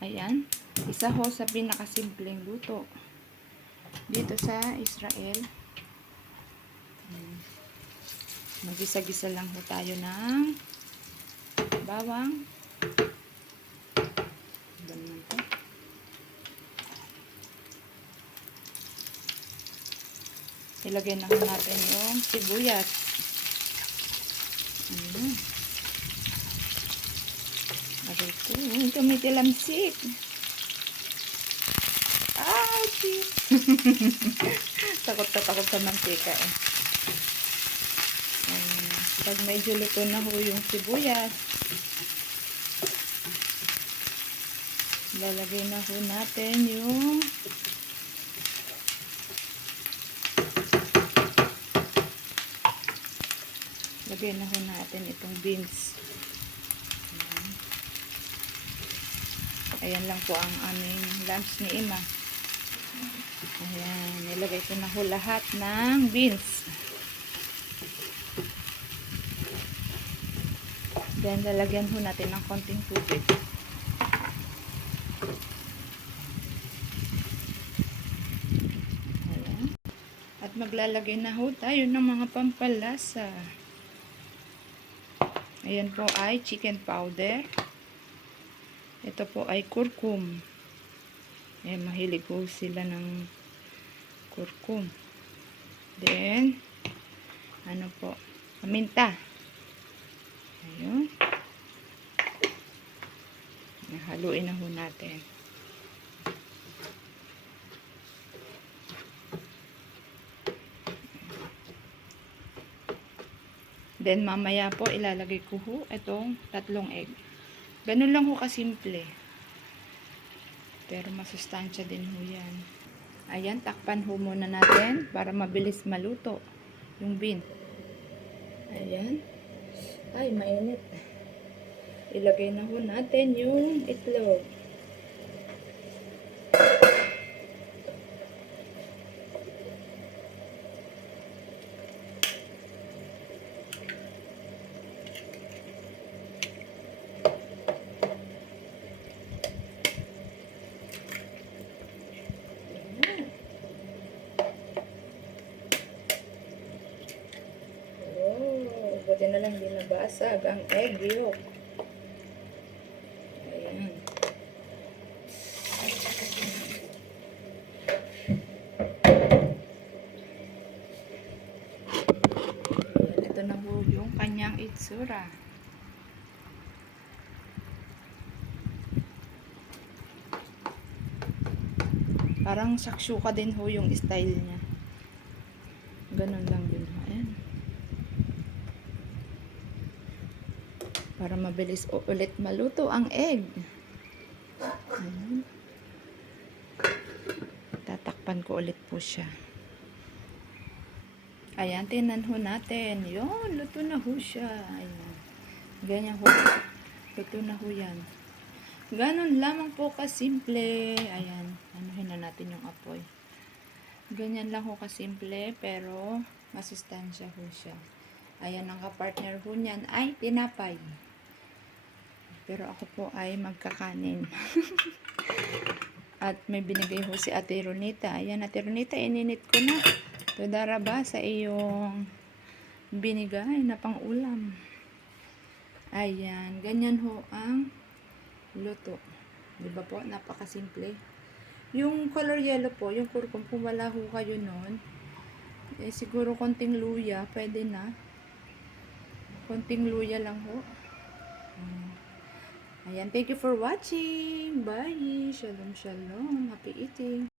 Ayan. Isa ho sa pinakasimpleng luto dito sa Israel. Magisa-gisa lang ho tayo ng bawang. Ganun po. Ilagay na ho natin yung sibuyas. Ayan. Aray ko, tumitilamsik. Ouch! Takot na takot sa mantika eh. Pag medyo luto na ho yung sibuyas, lalagay na ho natin yung lagay na ho natin itong beans. Ayan lang po ang aming lunch ni Ima. Ayan, nilagay ko na ho lahat ng beans. Then, lalagyan ho natin ng konting tubig. Ayan. At maglalagay na ho tayo ng mga pampalasa. Ayan po ay chicken powder. Ito po ay kurkum. Ayan, mahilig po sila ng kurkum. Then, ano po, paminta. Ayun. Haluin na ho natin. Then, mamaya po, ilalagay ko ho itong 3 egg. Ganun lang ho kasimple. Pero masustansya din ho yan. Ayan, takpan ho muna natin para mabilis maluto yung bean. Ayan. Ay, mainit. Ilagay na ho natin yung itlog. Buti na lang hindi nabasag ang egg yolk. Ayan. Ito na po yung kanyang itsura. Parang shakshuka din ho yung style niya. Ganun lang din ho. Ayan. Para mabilis ulit maluto ang egg. Ayan. Tatakpan ko ulit po siya. Ayan, tingnan ho natin. Yun, luto na ho siya. Ayan. Ganyan ho. Luto na ho yan. Ganon lamang po kasimple. Ayan, anuhin na natin yung apoy. Ganyan lang ho kasimple, pero masustansya ho siya. Ayan, ang kapartner ho niyan ay tinapay. Pero ako po ay magkakanin. At may binigay ho si Ate Ronita. Ayan, Ate Ronita, ininit ko na. Tudaraba sa iyong binigay na pang-ulam. Ayan, ganyan ho ang luto. Diba po? Napakasimple. Yung color yellow po, yung kurkum, kung wala ho kayo nun, eh, siguro konting luya, pwede na. Konting luya lang ho. Ayan, thank you for watching. Bye. Shalom, shalom. Happy eating.